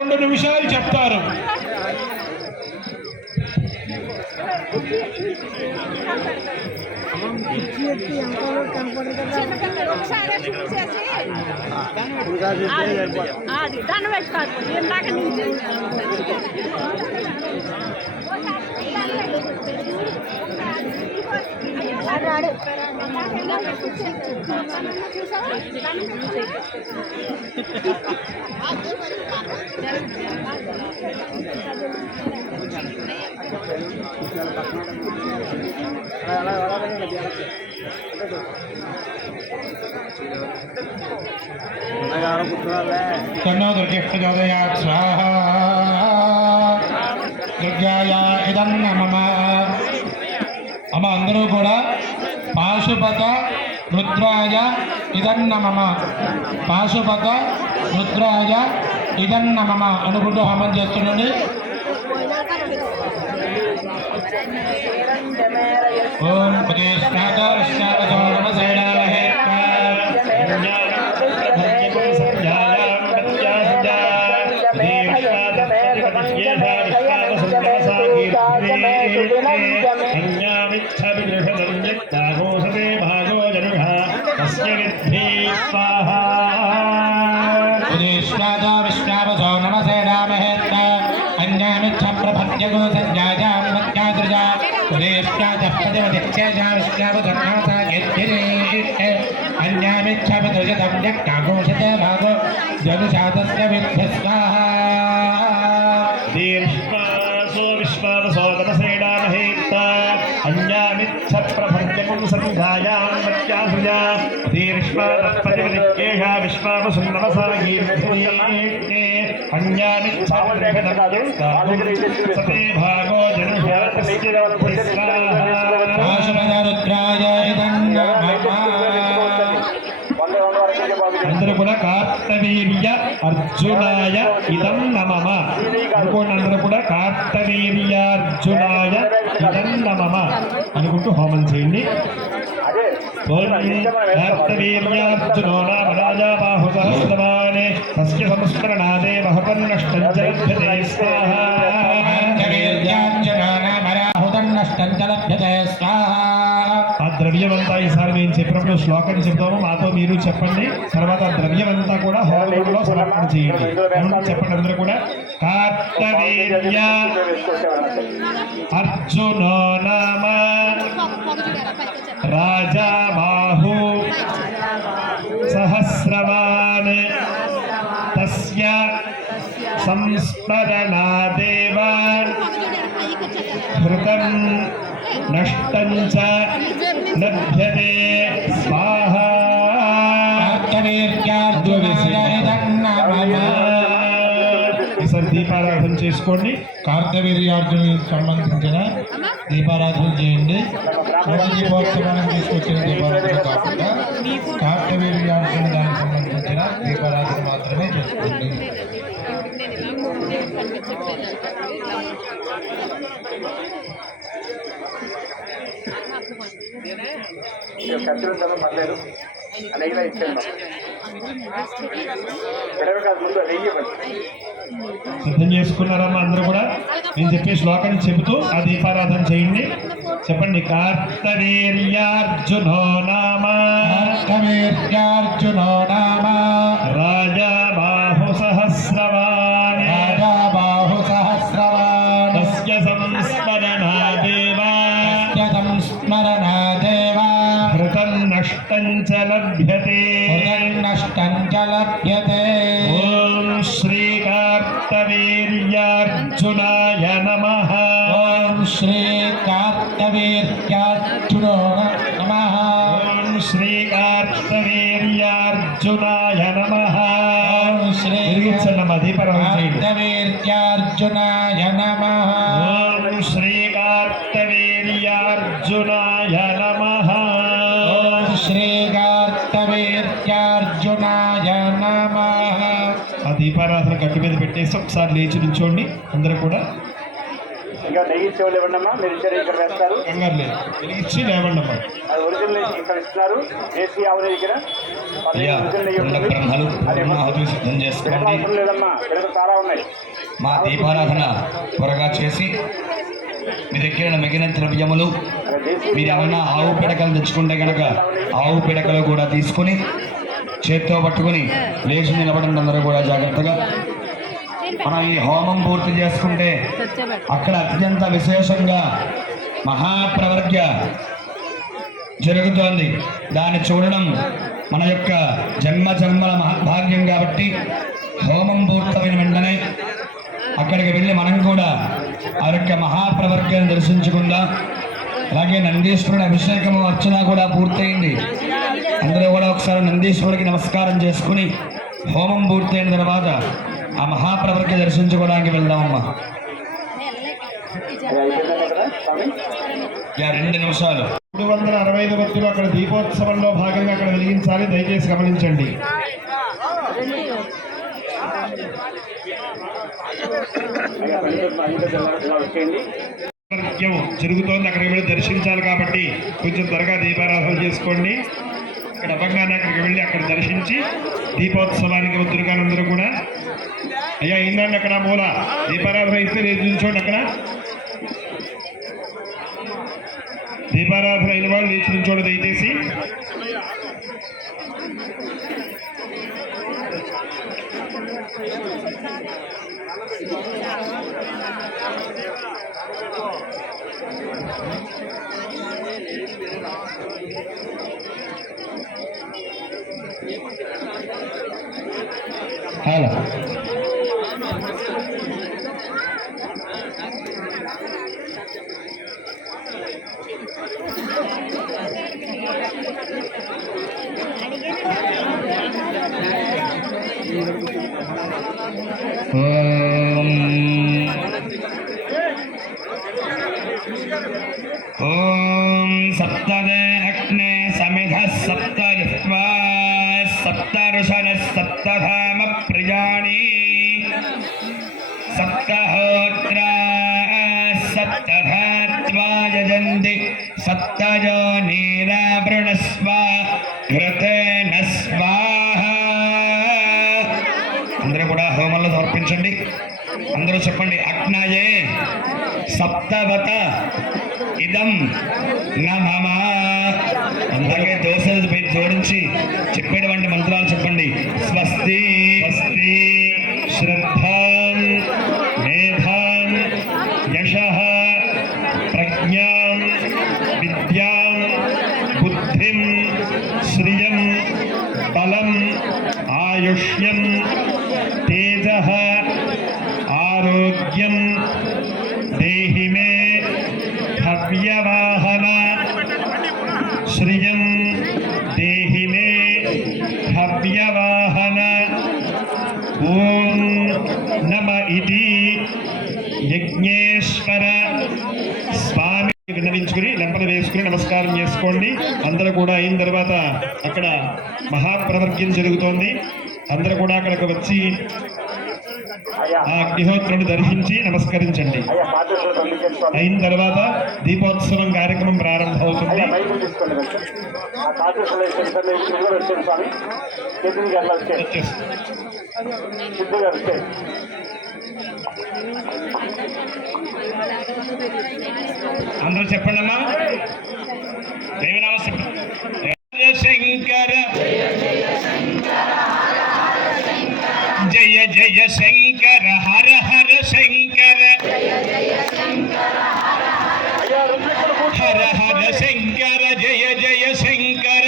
2 నిమిషాలు చెప్తారు. तन्नो दुर्गे प्रचोदयात् स्वाहा दुर्गाय इदं नमः. అమ్మ అందరూ కూడా పాశుపత రుద్రాయ ఇదం నమః, పాశుపత రుద్రాయ ఇదం నమః అనుకుంటూ హోమం చేస్తుండండి. ఓం అందరూ కూడా కార్తవీర్య అర్జునాయ ఇదం నమః అనుకోండి. అందరూ కూడా కార్తవీర్య అర్జునాయ ఇదం నమః అనుకుంటూ హోమం చేయండి. కార్తవీర్యార్జునో నామ రాజా బాహు సహస్రవానే తస్య సంస్మరణాదే మహపన్నష్టం చ లభ్యతే స్వాహా. ఆ ద్రవ్యమంతా ఈసారి మేము చెప్పినప్పుడు శ్లోకం చెప్తాము, మాతో మీరు చెప్పండి. తర్వాత ద్రవ్యమంతా కూడా హోమంలో సమర్పణ చేయండి. చెప్పండి అందరూ కూడా. కార్తవీర్య అర్జునో నామ రాజా బాహు సహస్రవాన్ తస్య సంస్మరణాదేవ హృతం నష్టం చ లభ్యతే స్వాహా. ఈసారి దీపారాధన చేసుకోండి. కార్తవీర్యార్జునుడికి సంబంధించిన దీపారాధన చేయండి. దీపోత్సవానికి తీసుకొచ్చిన దీపారాధన కాకుండా కార్తవీర్యార్జున దానికి సంబంధించిన దీపారాధన మాత్రమే చేసుకోండి. సిద్ధం చేసుకున్నారమ్మా అందరూ కూడా. నేను చెప్పే శ్లోకాన్ని చెబుతూ ఆ దీపారాధన చేయండి. చెప్పండి. కార్తవీర్యార్జునో నామ రాజా బాహు సహస్రవాన్ తస్య సంస్మరణాదేవ హృతం నష్టం చ లభ్యతే. ఓం శ్రీ కార్తవీర్యార్జునాయ నమః. ఓం శ్రీ కార్తవీర్యార్జునో నమః. ఓం శ్రీ కార్తవీర్యార్జునాయ నమః. ఓం శ్రీ కార్తవీర్యార్జునాయ నమః. ఓం శ్రీ కార్తవీర్యార్జునాయ నమః. ఓం శ్రీ కార్తవీర్యార్జునాయ నమః. ఆ దీపారాధన గట్టి మీద పెట్టేసి ఒకసారి లేచి నిల్చోండి అందరూ కూడా. ఇంకా నెయ్యి ఇచ్చేవాళ్ళు ఇవ్వండి అమ్మా. మీరు ఇచ్చారు ఇక్కడ వేస్తారు. కంగారు లేదు, వెలిగించి లేవండి అమ్మా. అది ఒరిజినల్ నెయ్యి ఇక్కడ ఇస్తున్నారు. దేశీ ఆవు నెయ్యి ఇక్కడ అయ్యా కుండ బ్రహ్మలు పూర్ణాహుతి సిద్ధం చేసుకోండి. అవసరం లేదమ్మా, పిల్లలు చాలా ఉన్నాయి. మా దీపారాధన త్వరగా చేసి మీ దగ్గర మిగిలిన ద్రవ్యములు మీరు ఏమైనా ఆవు పిడకలు తెచ్చుకుంటే కనుక ఆవు పిడకలు కూడా తీసుకుని చేత్తో పట్టుకుని లేచి నిలబడండి. అందరూ కూడా జాగ్రత్తగా మనం ఈ హోమం పూర్తి చేసుకుంటే అక్కడ అత్యంత విశేషంగా మహాప్రవర్గ్య జరుగుతోంది. దాన్ని చూడడం మన యొక్క జన్మల మహద్భాగ్యం కాబట్టి హోమం పూర్తయిన వెంటనే అక్కడికి వెళ్ళి మనం కూడా ఆ యొక్క మహాప్రవర్గ్యాన్ని దర్శించుకుందాం. అలాగే నందీశ్వరుని అభిషేకము అర్చన కూడా పూర్తయింది. అందరూ కూడా ఒకసారి నందీశ్వరుడికి నమస్కారం చేసుకుని హోమం పూర్తయిన తర్వాత ఆ మహాప్రవర్గ్య దర్శించుకోవడానికి వెళ్దామమ్మా. 2 నిమిషాలు. 365 వత్తులు అక్కడ దీపోత్సవంలో భాగంగా అక్కడ వెలిగించాలి, దయచేసి గమనించండి. జరుగుతోంది, అక్కడికి వెళ్ళి దర్శించాలి కాబట్టి కొంచెం త్వరగా దీపారాధన చేసుకోండి. ఇక్కడ అవ్వగానే అక్కడికి వెళ్ళి అక్కడ దర్శించి దీపోత్సవానికి వద్దురుగానందరూ కూడా అయ్యా ఏందండి అక్కడ మూల దీపారాధన ఇస్తే లేదు నిల్చోండి. అక్కడ దీపారాధన అయిన వాళ్ళు లేచి నిల్చోండి దయచేసి. హలో ఓం సప్తదే అగ్నే సమిధ సప్త జిహ్వా సప్త ఋషన సప్తధామ ప్రియాణి సప్తహోత్ర సప్తధాత్వా యజంతి సప్తజో నీరావృణస్వ ఘృతేన స్వాహ. అందరూ కూడా హోమంలో సమర్పించండి. అందరూ చెప్పండి అగ్నయే సప్తవత ఇదం నమః. అలాగే దోశలు జోడించి చెప్పేటువంటి మంత్రాలు చెప్పండి. స్వస్తి స్వస్తి శ్రద్ధాం మేధాం యశః ప్రజ్ఞాం విద్యాం బుద్ధిం శ్రియం బలం ఆయుష్యం తేజః ఆరోగ్యం దేహి మే హవ్యవాహన శ్రియం దేహి మే హవ్యవాహన. ఓం నమ ఇది యజ్ఞేశ్వర స్వామి విన్నవించుకుని లెంపలు వేసుకుని నమస్కారం చేసుకోండి. అందరూ కూడా అయిన తర్వాత అక్కడ మహాప్రవర్గ్యం జరుగుతోంది. అందరూ కూడా అక్కడికి వచ్చి ఆ అగ్నిహోత్రుని దర్శించి నమస్కరించండి. అయిన తర్వాత దీపోత్సవం కార్యక్రమం ప్రారంభమవుతుంది. అందరూ చెప్పండి అమ్మా. శంకర జయ జయ శంకర హర హర శంకర హర హర శంకర జయ జయ శంకర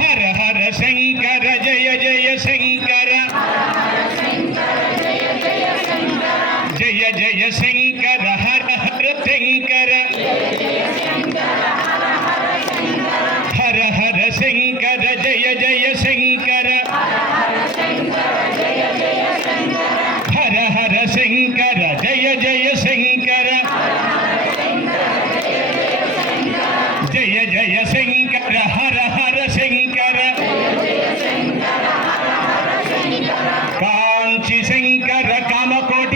హర హర శంకర జయ జయ శంకర జయ జయ శంకర హర హర శంకర హర హర శంకర జయ జయ శంకర హర హర శంకర జయ జయ శంకర జయ జయ శంకర హర హర శంకర కాంచి శంకర కామకోటి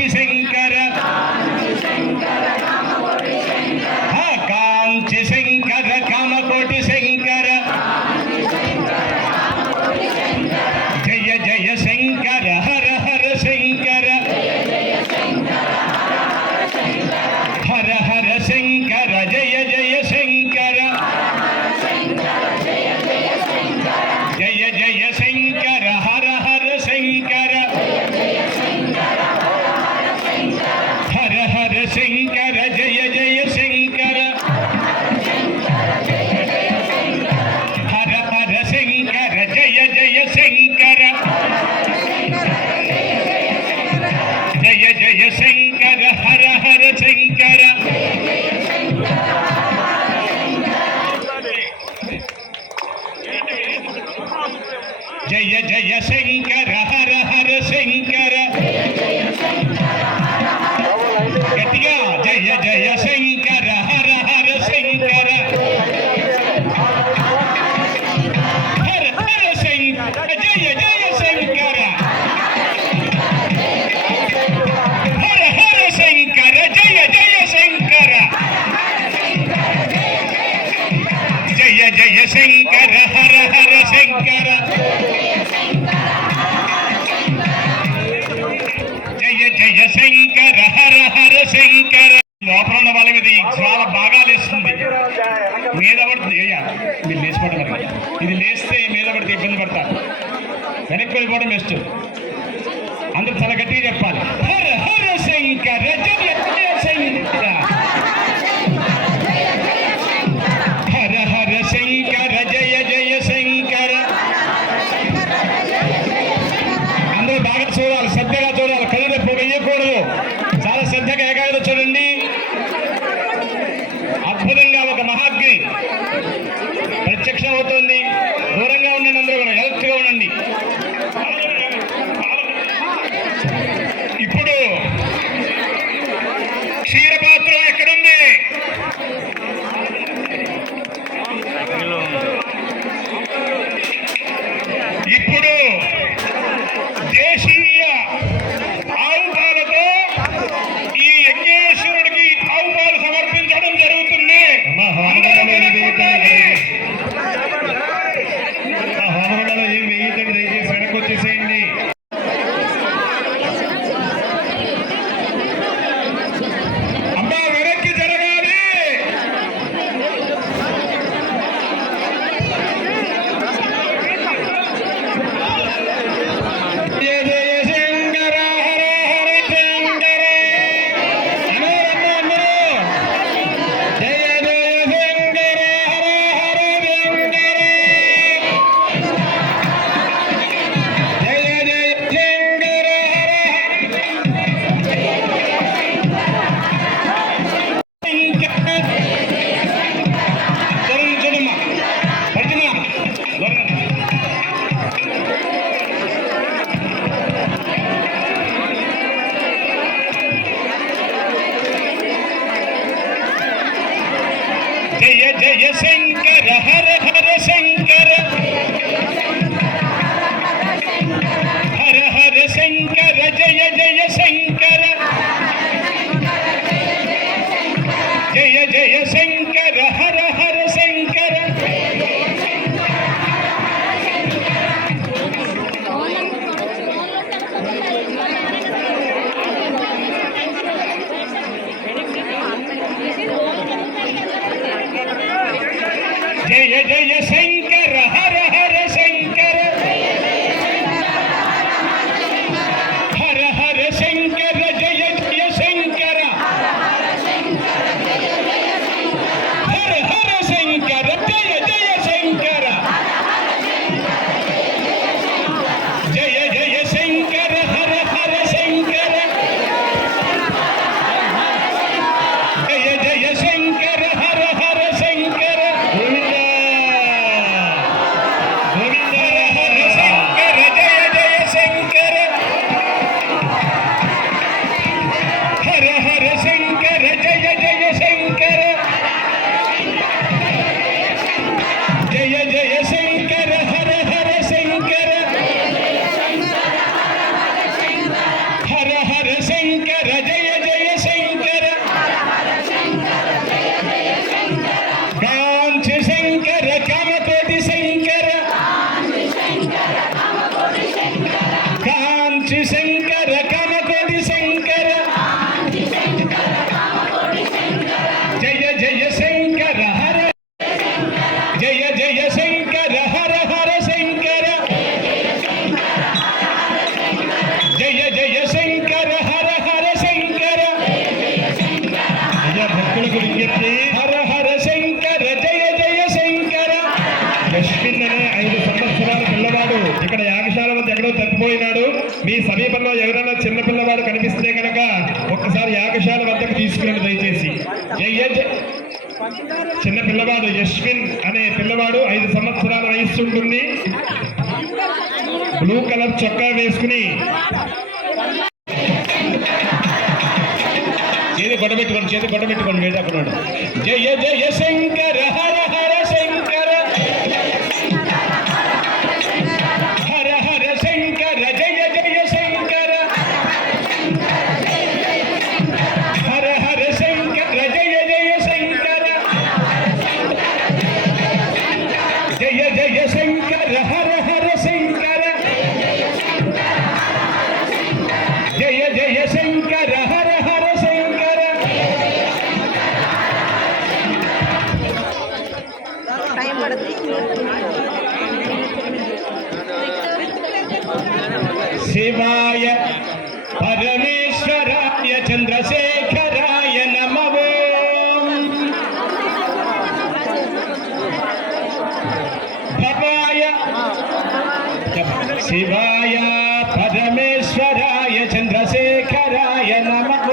శంకర హర హర శంకర హర హర శంకర జయ జయ శంకర జయ జయ శంకర హర హర శంకర హర హర శంకర జయ జయ శంకర హర హర శంకర జయ జయ శంకర జయ జయ శంకర హర హర శంకర జయ జయ శంకర హర హర శంకర గట్టిగా జయ జయ శంకర హర హర శంకర హర హర శంకర జయ జయ శంకర హర హర శంకర జయ జయ శంకర జయ జయ శంకర హర హర శంకర జయ జయ శంకర హర హర శంకర లోపల ఉన్న వాళ్ళ మీద ఈ చాలా బాగా లేస్తుంది మీద పడుతుంది అయ్యా మీరు లేచిపోవడం మరి ఇది లేస్తే మీద పడితే ఇబ్బంది పడతారు వెనక్కి వెళ్ళిపోవడం బెస్ట్ అందరూ చాలా గట్టిగా చెప్పాలి హర హర శంకర జయ జయ శంకర హర హర శంకర జయ జయ శంకర అందరూ బాగా చూడాలి శ్రద్ధగా చూడాలి కళ్ళు రేపు వేయకూడదు చాలా శ్రద్ధగా ఏకాగ్రత చూడండి అద్భుతంగా ఒక మహాగ్ని ప్రత్యక్షం అవుతుంది దూరంగా ఉండండి అందరూ కూడా ఎలర్ట్గా ఉండండి ఇప్పుడు క్షీరపాత్రం ఎక్కడుంది ఇప్పుడు దేశీయ ఆవు పాలతో ఈ యజ్ఞేశ్వరుడికి ఆవు పాలు సమర్పించడం జరుగుతుంది హోమలలో ఏం వేయద్దండి దయచేసి వెనక్కి వచ్చేసేయండి అమ్మా వెనక్కి జరగాలి జయ జయ శంకర హర హర శంకర అందరూ జయ జయ శంకర హర హర శంకర జయ జయ శంకర హర చూడమ్మా ప్రతిమా జయ జయ శంకర హర హర శంకర హర హర శంకర జయ జయ శంకర జయ జయ శంకర హర హర శంకర జయ జయ శంకర హర హర శంకర కాంచి శంకర కామకోటి శంకర జయ జయ శంకర హర జయ జయ శంకర హర హర శంకర జయ జయ శంకర హర హర శంకర భక్తులకు విజ్ఞప్తి హర హర శంకర జయ జయ శంకర. యశ్విన్ అనే 5 సంవత్సరాల పిల్లవాడు ఇక్కడ యాగశాల వద్ద ఎక్కడో తప్పిపోయినాడు. మీ సమీపంలో ఎవరైనా చిన్న పిల్లవాడు కనిపిస్తే కనుక ఒక్కసారి యాగశాల వద్దకు తీసుకురండి దయచేసి. జయ జయ చిన్న పిల్లవాడు యశ్విన్ అనే పిల్లవాడు 5 సంవత్సరాల వయస్సు ఉంటుంది. బ్లూ కలర్ చొక్కా వేసుకుని చేతి కొట్టబెట్టుకోండి వేటకున్నాడు. జయ జయ శంకర హర హర శంకర హర హర శంకర జయ జయ శంకర హర హర శంకర జయ జయ శంకర జయ జయ శంకర హర హర శంకర జయ జయ శంకర హర హర శంకర. శివాయ పరమేశ్వరాయ చంద్రశేఖరాయ నమః. భవాయ శివాయ పరమేశ్వరాయ చంద్రశేఖరాయ నమః.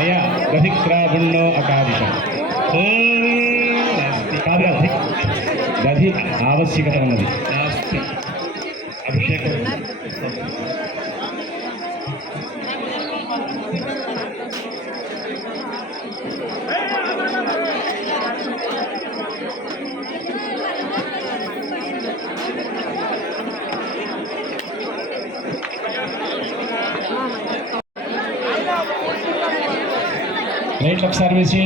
అయా గధిక్రావుణ్ణో అకాదిశం కాదు గధి ఆవశ్యకత ఉన్నది నాస్తి అభిషేకం. లైట్లు ఒకసారి వేసి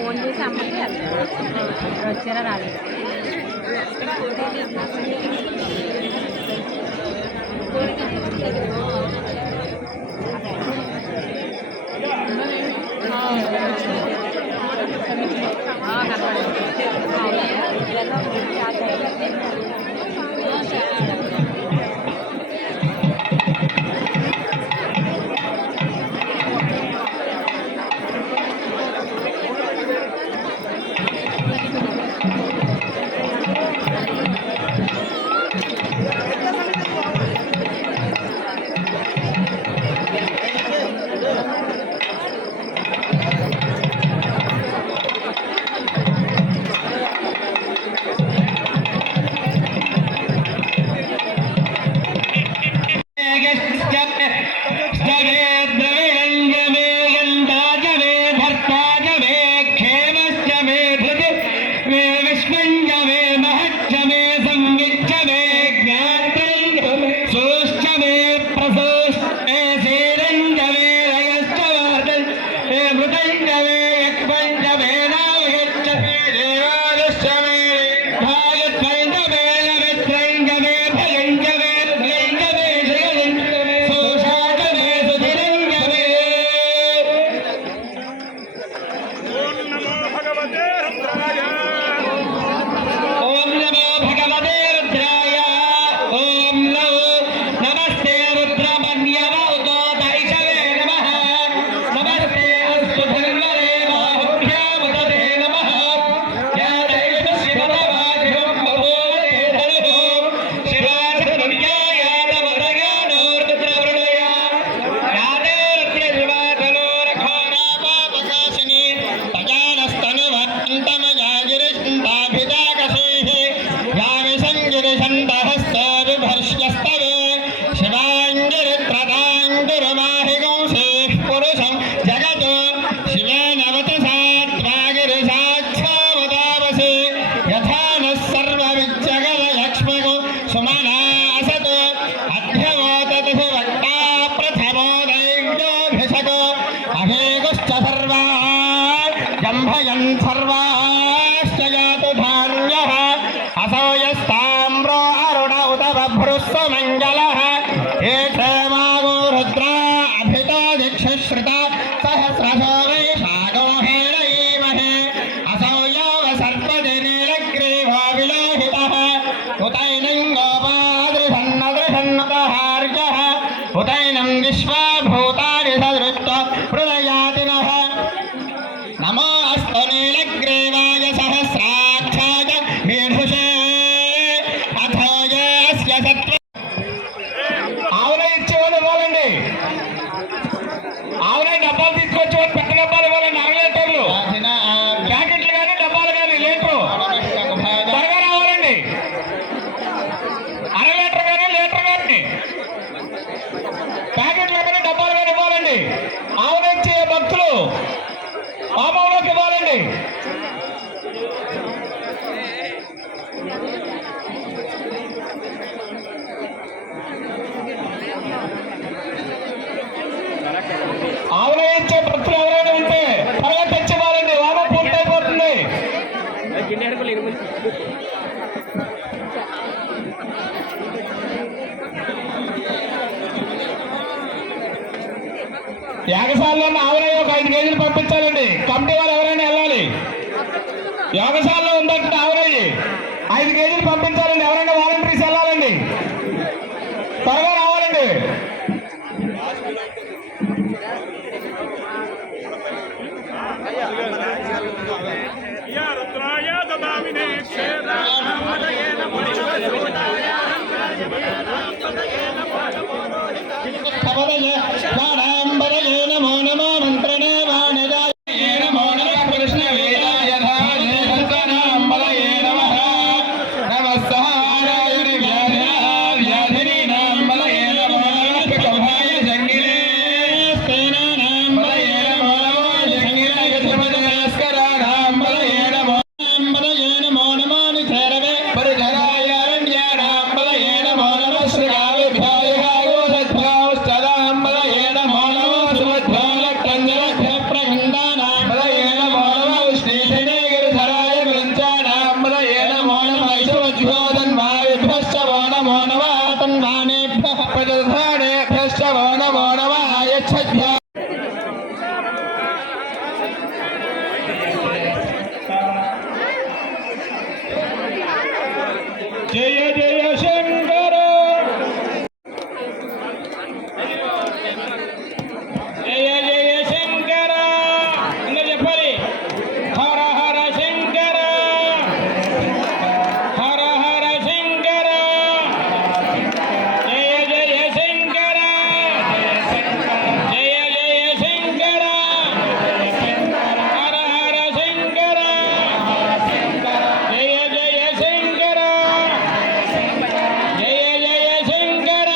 ఫోన్ చేసి అమ్మకి వచ్చారా రాలేదు. ఉదయనం విశ్వభూతాని సదృష్ట హృదయాదినః నమోస్తు నీలగ్రీవాయ సహస్రాక్షాయ మేధుషే అథోయస్య సత్వ ఆవుల ఇచ్చేవాళ్ళు ఇవ్వాలండి. ఆవుల డబ్బాలు తీసుకొచ్చేవాళ్ళు పెద్ద డబ్బాలు ఇవ్వాలండి. 6 లీటర్లు ప్యాకెట్లు కానీ డబ్బాలు కానీ లీటరు త్వరగా రావాలండి. 1/2 లీటర్ కానీ లీటర్ కానీ ప్యాకెట్లు కానీ డబ్బాలు కానీ ఇవ్వాలండి. ఆవుల ఇచ్చే భక్తులు పాపంలోకి ఇవ్వాలండి. ఆవుల ఇచ్చే భక్తులు ఎవరైనా ఉంటే త్వరగా తెచ్చివ్వాలండి. వామ పూర్తయిపోతుంది. యాగశాలలో ఉన్న ఆవులయ్య ఒక 5 కేజీలు పంపించాలండి. కమిటీ వాళ్ళు ఎవరైనా వెళ్ళాలి. యాగశాలలో ఉందంటే ఆవులయ్యి 5 కేజీలు పంపించాలండి. ఎవరైనా వాలంటీర్స్ వెళ్ళాలండి. త్వరగా రావాలండి. నమో నమో మంత్రణే వాణిజాయ నమో నమః కృష్ణ వేదాయ ధాయ సత్యనాంబలయే నమః నమస్సహారాయ వ్యాధిని నాంబలయే నమో నమః కభాయ జంగిలే స్తేనాంబలయే నమో నమో జంగిలయ త్రిపదస్కర నాంబలయే నమో నాంబలయే నమో నమో నిధరవే పరిధరాయ అరణ్యానాంబలయే నమో నమః శ్రీగావిభ్యాయ గాయో సద్భావస్తదాంబలయే నమో నమః జయ జయ శంకర జయ జయ శంకర ఇంకా చెప్పాలి. హర హర శంకర హర హర శంకర జయ జయ శంకర జయ జయ శంకర హర హర శంకర జయ జయ శంకర జయ జయ శంకర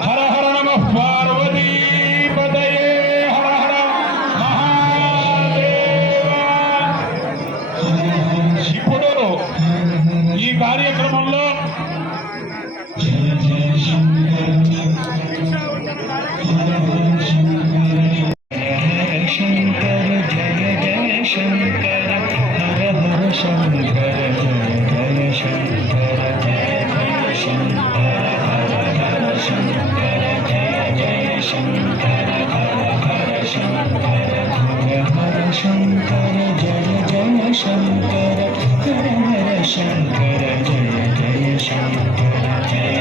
హర హర నమ పార్వతీ పతయే హర హర మహాదేవ. ఇప్పుడు ఈ కార్యక్రమంలో శంకర జయ జయ శంకర హర హర శంకర జయ జయ శంకర జయ జయ శంకర హర హర శంకర జయ జయ శంకర హర హర శంకర హర హర శంకర జయ జయ శంకర హర హర శంకర జయ జయ శంకర జయ